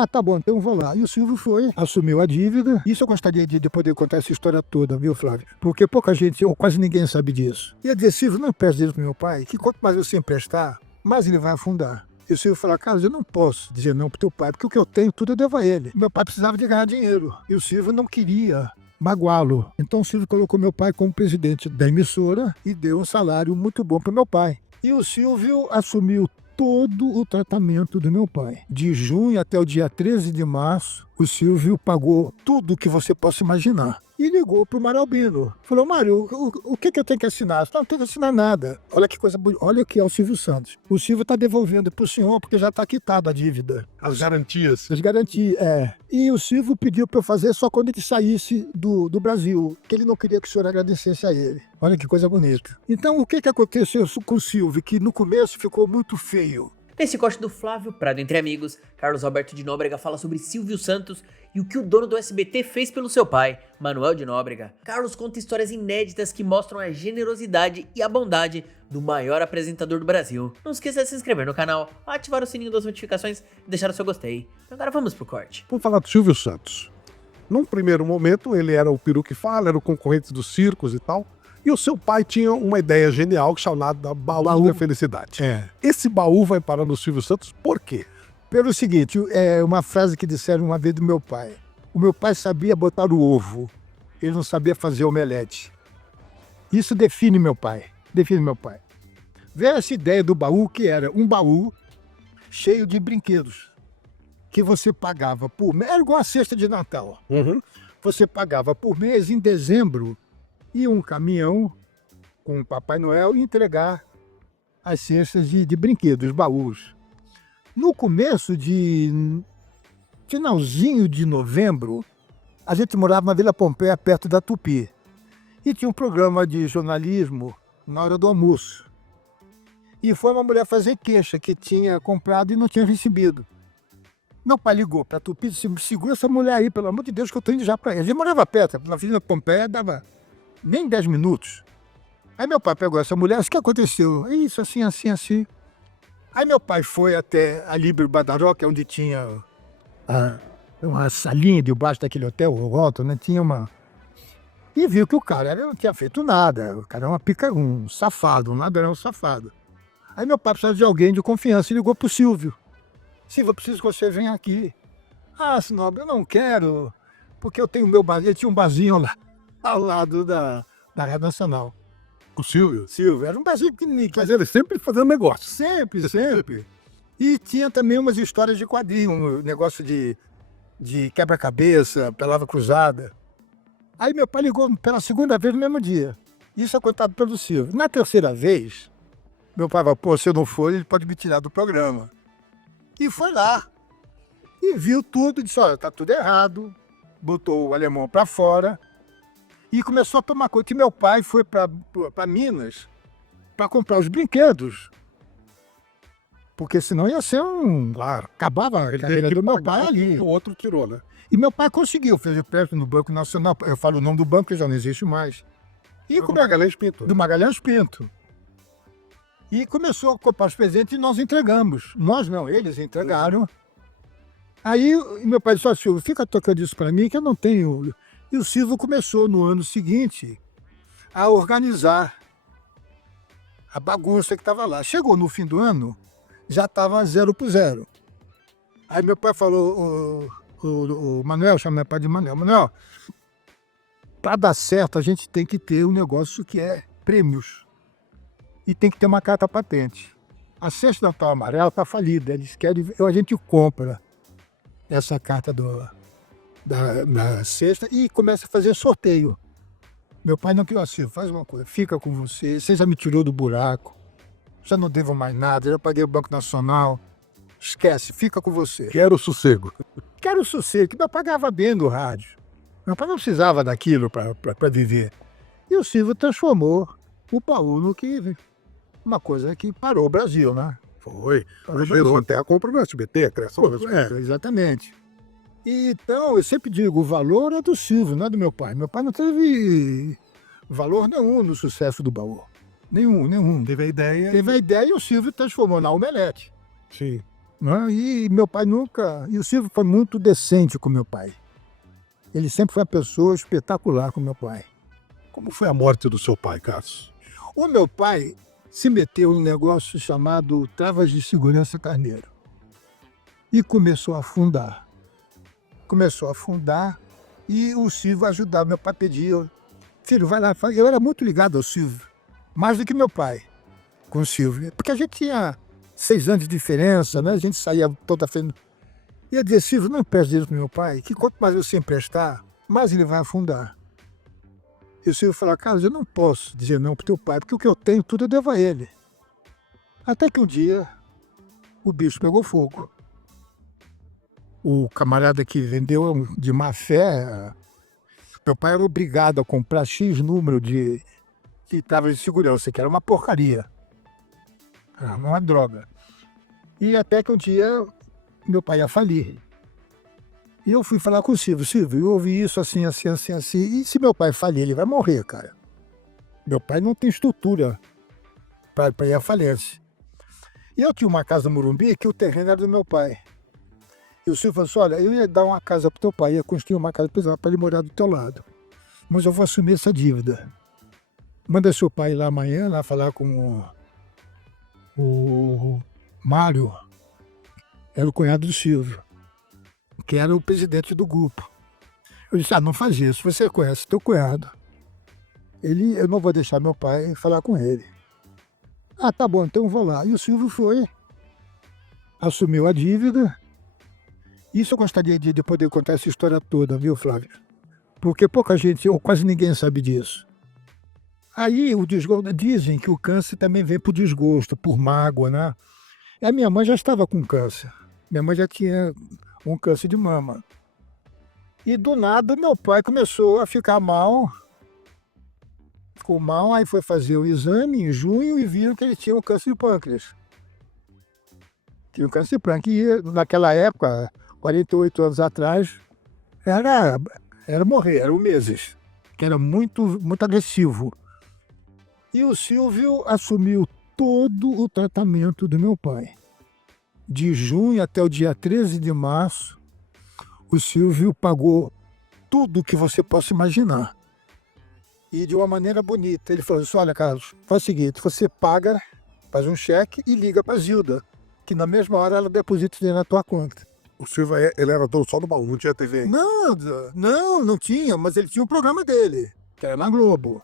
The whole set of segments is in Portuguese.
Ah, tá bom, então eu vou lá. E o Silvio foi, assumiu a dívida. Isso eu gostaria de poder contar essa história toda, viu, Flávio? Porque pouca gente, ou quase ninguém sabe disso. Ia dizer, Silvio, não empresta dinheiro pro meu pai, que quanto mais você emprestar, mais ele vai afundar. E o Silvio falou, Carlos, eu não posso dizer não pro teu pai, porque o que eu tenho, tudo eu devo a ele. Meu pai precisava de ganhar dinheiro. E o Silvio não queria magoá-lo. Então o Silvio colocou meu pai como presidente da emissora e deu um salário muito bom para meu pai. E o Silvio assumiu todo o tratamento do meu pai. De junho até o dia 13 de março, o Silvio pagou tudo que você possa imaginar. E ligou para o Mário Albino. Falou, Mário, o que eu tenho que assinar? Não tem que assinar nada. Olha que coisa bonita. Olha que é o Silvio Santos. O Silvio está devolvendo para o senhor porque já está quitada a dívida. As garantias. As garantias, é. E o Silvio pediu para eu fazer só quando ele saísse do Brasil, que ele não queria que o senhor agradecesse a ele. Olha que coisa bonita. Então, o que aconteceu com o Silvio, que no começo ficou muito feio? Nesse corte do Flávio Prado Entre Amigos, Carlos Alberto de Nóbrega fala sobre Silvio Santos e o que o dono do SBT fez pelo seu pai, Manuel de Nóbrega. Carlos conta histórias inéditas que mostram a generosidade e a bondade do maior apresentador do Brasil. Não esqueça de se inscrever no canal, ativar o sininho das notificações e deixar o seu gostei. Então agora vamos pro corte. Vamos falar do Silvio Santos. Num primeiro momento, ele era o peru que fala, era o concorrente dos circos e tal. E o seu pai tinha uma ideia genial chamada Baú da Felicidade. Esse baú vai parar no Silvio Santos por quê? Pelo seguinte, é uma frase que disseram uma vez do meu pai. O meu pai sabia botar o ovo, ele não sabia fazer omelete. Isso define meu pai, Veio essa ideia do baú, que era um baú cheio de brinquedos, que você pagava por mês, era igual a cesta de Natal. Você pagava por mês, em dezembro, ia um caminhão com o Papai Noel entregar as cestas de brinquedos, baús. No começo finalzinho de novembro, a gente morava na Vila Pompeia, perto da Tupi. E tinha um programa de jornalismo na hora do almoço. E foi uma mulher fazer queixa que tinha comprado e não tinha recebido. Meu pai ligou para a Tupi e disse, segura essa mulher aí, pelo amor de Deus, que eu estou indo já para ela. A gente morava perto, na Vila Pompeia dava nem 10 minutos. Aí meu pai pegou essa mulher, o que aconteceu? Isso, assim, assim, assim. Aí meu pai foi até a Líbero Badaró, que é onde tinha uma salinha debaixo daquele hotel, o Roto, né? Tinha uma... E viu que o cara não tinha feito nada. O cara era um safado, um ladrão safado. Aí meu pai precisava de alguém de confiança e ligou pro Silvio. Silvio, eu preciso que você venha aqui. Ah, Sinobre, eu não quero, porque eu tenho meu barzinho. Ele tinha um barzinho lá, ao lado da Rádio Nacional. O Silvio? Silvio, era um barzinho pequenininho. Mas ele sempre fazendo negócio. Sempre. E tinha também umas histórias de quadrinho, um negócio de quebra-cabeça, palavra cruzada. Aí meu pai ligou pela segunda vez no mesmo dia. Isso é contado pelo Silvio. Na terceira vez, meu pai falou, pô, se eu não for, ele pode me tirar do programa. E foi lá. E viu tudo, disse, olha, tá tudo errado. Botou o alemão para fora. E começou a tomar conta. E meu pai foi para Minas para comprar os brinquedos. Porque senão ia ser Claro, acabava a carreira do meu pai ali. O outro tirou, né? E meu pai conseguiu, fez empréstimo no Banco Nacional. Eu falo o nome do banco, que já não existe mais. E Do Magalhães Pinto. Do Magalhães Pinto. E começou a comprar os presentes e nós entregamos. Nós não, eles entregaram. Aí meu pai disse, ó, Silvio, fica tocando isso para mim que eu não tenho... E o Silvio começou no ano seguinte a organizar a bagunça que estava lá. Chegou no fim do ano, já estava 0-0. Aí meu pai falou, o Manuel, chama meu pai de Manuel, Manuel, para dar certo a gente tem que ter um negócio que é prêmios. E tem que ter uma carta patente. A Cesta Natal Amarela está falida, eles querem, a gente compra essa carta da cesta e começa a fazer sorteio. Meu pai não queria assim, faz uma coisa, fica com você já me tirou do buraco, já não devo mais nada, já paguei o Banco Nacional, esquece, fica com você. Quero sossego. Quero sossego, que meu pai pagava bem no rádio. Meu pai não precisava daquilo para viver. E o Silvio transformou o baú no que... Uma coisa que parou o Brasil, né? Foi. Gerou até a compra do SBT, a criação do SBT. Exatamente. Então, eu sempre digo, o valor é do Silvio, não é do meu pai. Meu pai não teve valor nenhum no sucesso do baú. Nenhum. Teve a ideia. Teve a ideia e o Silvio transformou na omelete. Sim. né? E meu pai nunca... E o Silvio foi muito decente com meu pai. Ele sempre foi uma pessoa espetacular com meu pai. Como foi a morte do seu pai, Carlos? O meu pai se meteu num negócio chamado Travas de Segurança Carneiro. E começou a afundar. E o Silvio ajudava. Meu pai pedia, filho, vai lá. Eu era muito ligado ao Silvio, mais do que meu pai, com o Silvio. Porque a gente tinha 6 anos de diferença, né? A gente saía toda frente. E eu dizia, Silvio, não empreste dinheiro para meu pai, que quanto mais você emprestar, mais ele vai afundar. E o Silvio falava, Carlos, eu não posso dizer não pro teu pai, porque o que eu tenho tudo eu devo a ele. Até que um dia o bicho pegou fogo. O camarada que vendeu de má fé, meu pai era obrigado a comprar X número de travas de segurança, que era uma porcaria. Era uma droga. E até que um dia meu pai ia falir. E eu fui falar com o Silvio, eu ouvi isso assim. E se meu pai falir, ele vai morrer, cara. Meu pai não tem estrutura para ir à falência. E eu tinha uma casa no Morumbi que o terreno era do meu pai. E o Silvio falou assim, olha, eu ia dar uma casa pro teu pai, ia construir uma casa para ele morar do teu lado. Mas eu vou assumir essa dívida. Manda seu pai ir lá amanhã, lá falar com o Mário, era o cunhado do Silvio, que era o presidente do grupo. Eu disse, não faz isso, você conhece teu cunhado. Eu não vou deixar meu pai falar com ele. Tá bom, então eu vou lá. E o Silvio foi, assumiu a dívida. Isso eu gostaria de poder contar essa história toda, viu, Flávio? Porque pouca gente, ou quase ninguém sabe disso. Aí o desgosto, dizem que o câncer também vem por desgosto, por mágoa, né? E a minha mãe já estava com câncer. Minha mãe já tinha um câncer de mama. E do nada meu pai começou a ficar mal. Ficou mal, aí foi fazer o exame em junho e viram que ele tinha um câncer de pâncreas. Tinha um câncer de pâncreas. E naquela época, 48 anos atrás, era morrer, eram meses. Que era muito, muito agressivo. E o Silvio assumiu todo o tratamento do meu pai. De junho até o dia 13 de março, o Silvio pagou tudo que você possa imaginar. E de uma maneira bonita. Ele falou assim, olha, Carlos, faz o seguinte, você paga, faz um cheque e liga para a Zilda, que na mesma hora ela deposita dinheiro na tua conta. O Silvio, ele era dono só do baú, não tinha TV? Não tinha, mas ele tinha um programa dele, que era na Globo.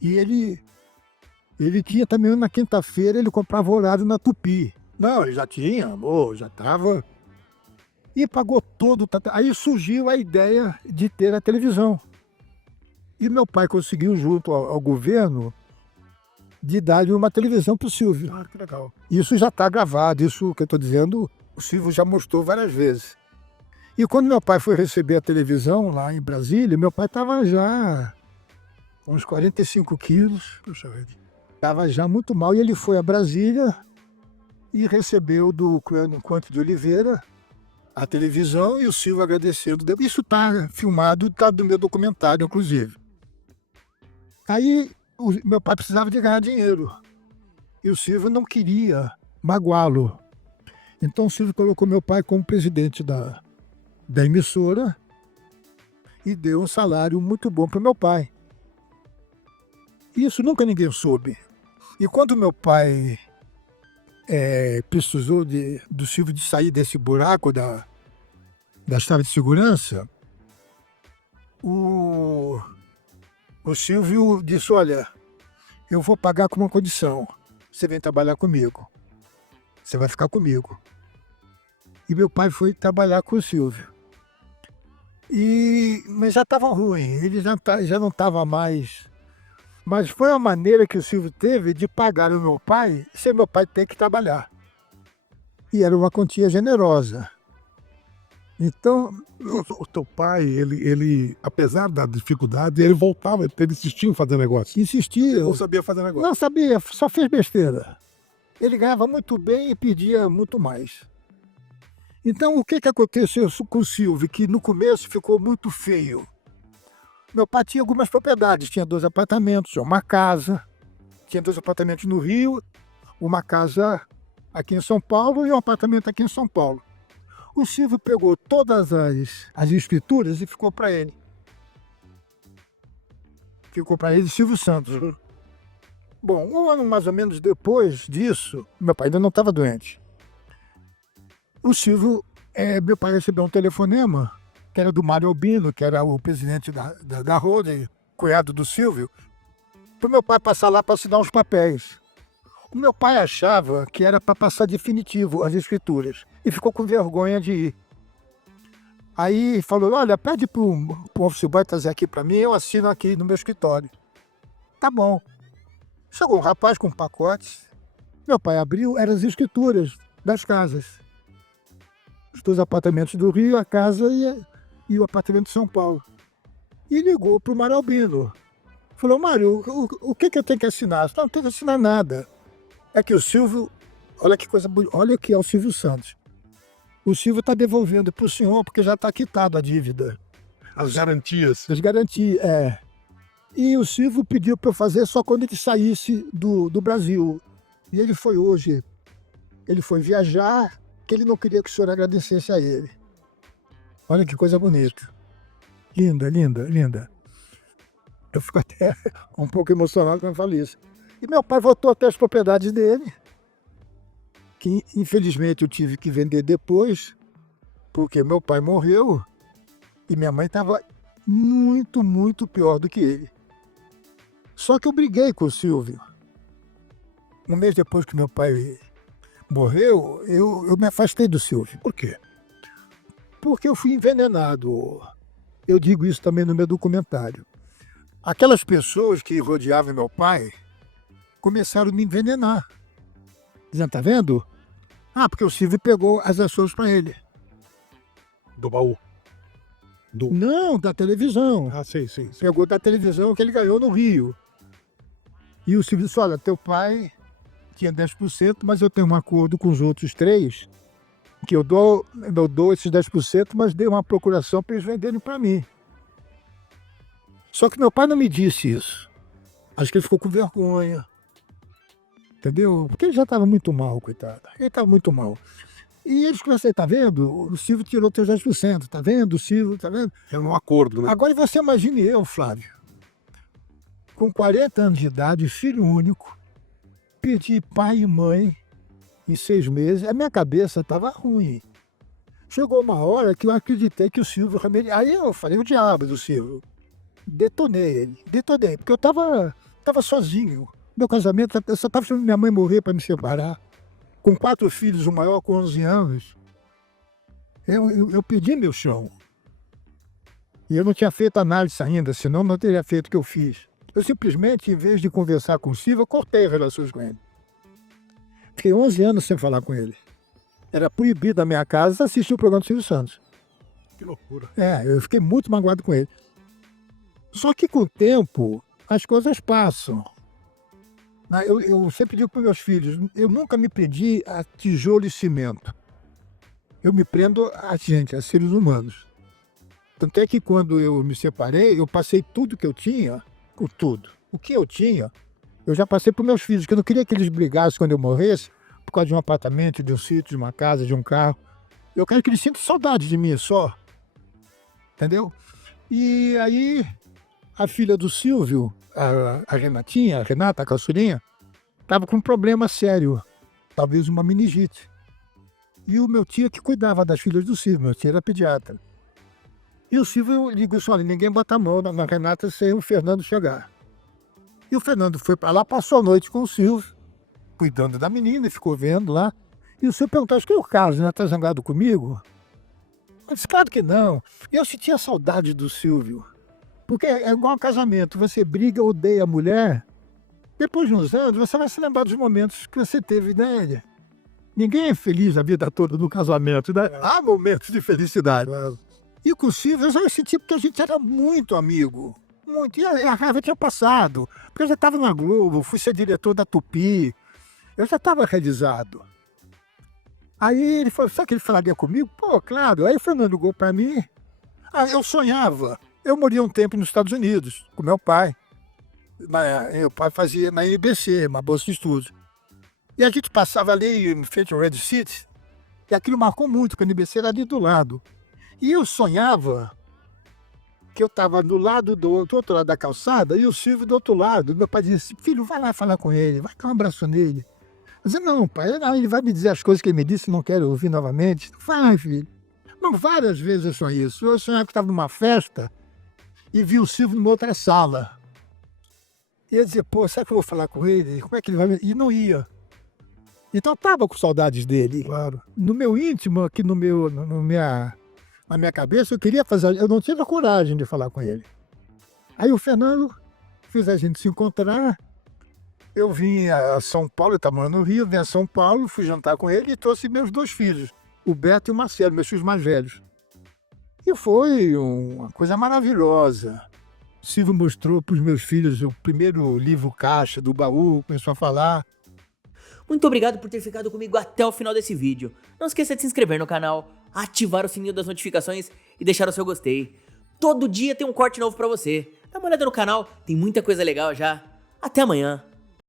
E ele tinha também, na quinta-feira, ele comprava horário na Tupi. Não, ele já tinha, já estava. E pagou todo. Aí surgiu a ideia de ter a televisão. E meu pai conseguiu, junto ao governo, de dar uma televisão para o Silvio. Que legal. Isso já está gravado, isso que eu estou dizendo, o Silvio já mostrou várias vezes. E quando meu pai foi receber a televisão lá em Brasília, meu pai estava já com uns 45 quilos. Puxa vida. Estava já muito mal e ele foi a Brasília e recebeu do Cândido Conte de Oliveira a televisão e o Silvio agradecendo. Isso está filmado, está no meu documentário, inclusive. Aí meu pai precisava de ganhar dinheiro e o Silvio não queria magoá-lo. Então o Silvio colocou meu pai como presidente da emissora e deu um salário muito bom para meu pai. Isso nunca ninguém soube. E quando meu pai precisou do Silvio de sair desse buraco da chave de segurança, o Silvio disse, olha, eu vou pagar com uma condição. Você vem trabalhar comigo. Você vai ficar comigo. E meu pai foi trabalhar com o Silvio. Mas já estava ruim, ele já não estava mais. Mas foi a maneira que o Silvio teve de pagar o meu pai sem meu pai ter que trabalhar. E era uma quantia generosa. Então, o teu pai, ele, apesar da dificuldade, ele voltava, ele insistia em fazer negócio. Insistia. Não sabia fazer negócio. Não sabia, só fez besteira. Ele ganhava muito bem e pedia muito mais. Então, o que aconteceu com o Silvio, que no começo ficou muito feio? Meu pai tinha algumas propriedades, tinha 2 apartamentos, tinha uma casa, tinha 2 apartamentos no Rio, uma casa aqui em São Paulo e um apartamento aqui em São Paulo. O Silvio pegou todas as escrituras e ficou para ele. Ficou para ele Silvio Santos. Bom, um ano mais ou menos depois disso, meu pai ainda não estava doente. O Silvio, meu pai recebeu um telefonema, que era do Mário Albino, que era o presidente da Roden, cunhado do Silvio, para o meu pai passar lá para assinar os papéis. O meu pai achava que era para passar definitivo as escrituras e ficou com vergonha de ir. Aí falou, olha, pede para o office boy trazer aqui para mim, eu assino aqui no meu escritório. Tá bom. Chegou um rapaz com um pacote, meu pai abriu, eram as escrituras das casas. Os 2 apartamentos do Rio, a casa e o apartamento de São Paulo. E ligou para o Mário Albino. Falou, Mário, o que eu tenho que assinar? Não tenho que assinar nada. É que o Silvio, olha que coisa bonita, olha o que é o Silvio Santos. O Silvio está devolvendo para o senhor porque já está quitado a dívida. As garantias. As garantias, E o Silvio pediu para eu fazer só quando ele saísse do Brasil. E ele foi hoje. Ele foi viajar, que ele não queria que o senhor agradecesse a ele. Olha que coisa bonita. Linda, linda, linda. Eu fico até um pouco emocionado quando eu falo isso. E meu pai voltou até as propriedades dele, que infelizmente eu tive que vender depois, porque meu pai morreu e minha mãe estava muito, muito pior do que ele. Só que eu briguei com o Silvio. Um mês depois que meu pai morreu, eu me afastei do Silvio. Por quê? Porque eu fui envenenado. Eu digo isso também no meu documentário. Aquelas pessoas que rodeavam meu pai começaram a me envenenar. Dizendo, tá vendo? Porque o Silvio pegou as ações para ele. Do baú. Não, da televisão. Sim. Pegou da televisão que ele ganhou no Rio. E o Silvio disse, olha, teu pai tinha 10%, mas eu tenho um acordo com os outros 3%, que eu dou esses 10%, mas dei uma procuração para eles venderem para mim. Só que meu pai não me disse isso. Acho que ele ficou com vergonha. Entendeu? Porque ele já estava muito mal, coitado. Ele estava muito mal. E eles começaram, tá vendo? O Silvio tirou teus 10%, tá vendo? O Silvio, tá vendo? É um acordo, né? Agora você imagine eu, Flávio, com 40 anos de idade, filho único, perdi pai e mãe em 6 meses, a minha cabeça estava ruim. Chegou uma hora que eu acreditei que o Silvio realmente... Aí eu falei, o diabo do Silvio. Detonei, porque eu estava sozinho. Meu casamento, eu só estava esperando minha mãe morrer para me separar. Com 4 filhos, o maior com 11 anos. Eu perdi meu chão. E eu não tinha feito análise ainda, senão não teria feito o que eu fiz. Eu simplesmente, em vez de conversar com o Silvio, eu cortei as relações com ele. Fiquei 11 anos sem falar com ele. Era proibido da minha casa assistir o programa do Silvio Santos. Que loucura. Eu fiquei muito magoado com ele. Só que com o tempo, as coisas passam. Eu sempre digo para os meus filhos, eu nunca me prendi a tijolo e cimento. Eu me prendo a gente, a seres humanos. Tanto é que quando eu me separei, eu passei tudo que eu tinha, com tudo. O que eu tinha, eu já passei para os meus filhos, que eu não queria que eles brigassem quando eu morresse, por causa de um apartamento, de um sítio, de uma casa, de um carro. Eu quero que eles sintam saudade de mim só. Entendeu? E aí, a filha do Silvio, a Renatinha, a Renata, a caçulinha, estava com um problema sério, talvez uma meningite. E o meu tio que cuidava das filhas do Silvio, meu tio era pediatra. E o Silvio ligou assim, olha, ninguém bota a mão na Renata sem o Fernando chegar. E o Fernando foi para lá, passou a noite com o Silvio, cuidando da menina, e ficou vendo lá. E o Silvio perguntou, acho que é o Carlos, né? Tá zangado comigo? Eu disse, claro que não. E eu sentia saudade do Silvio. Porque é igual um casamento, você briga, odeia a mulher, depois de uns anos você vai se lembrar dos momentos que você teve, né? Ninguém é feliz a vida toda no casamento, né? Há momentos de felicidade. E com o Silvio eu senti porque a gente era muito amigo. Muito. E a raiva tinha passado. Porque eu já estava na Globo, fui ser diretor da Tupi. Eu já estava realizado. Aí ele falou, sabe que ele falaria comigo? Pô, claro. Aí o Fernando ligou para mim. Eu sonhava. Eu morei um tempo nos Estados Unidos, com meu pai. Meu pai fazia na NBC, uma bolsa de estudos. E a gente passava ali em frente ao Red City, e aquilo marcou muito, porque o NBC era ali do lado. E eu sonhava que eu estava do outro lado da calçada e o Silvio do outro lado. Meu pai dizia assim, filho, vai lá falar com ele, vai dar um abraço nele. Eu dizia, não, pai, não, ele vai me dizer as coisas que ele me disse, não quero ouvir novamente. Vai, filho. Não, várias vezes eu sonhei isso. Eu sonhava que estava numa festa e vi o Silvio numa outra sala. E eu dizia, pô, será que eu vou falar com ele? Como é que ele vai... E não ia. Então eu estava com saudades dele. Claro. No meu íntimo, aqui na minha cabeça, eu queria fazer... Eu não tive a coragem de falar com ele. Aí o Fernando fez a gente se encontrar. Eu vim a São Paulo, ele estava morando no Rio, vim a São Paulo, fui jantar com ele e trouxe meus 2 filhos, o Beto e o Marcelo, meus filhos mais velhos. E foi uma coisa maravilhosa. O Silvio mostrou para os meus filhos o primeiro livro caixa do baú, começou a falar. Muito obrigado por ter ficado comigo até o final desse vídeo. Não esqueça de se inscrever no canal, ativar o sininho das notificações e deixar o seu gostei. Todo dia tem um corte novo pra você. Dá uma olhada no canal, tem muita coisa legal já. Até amanhã.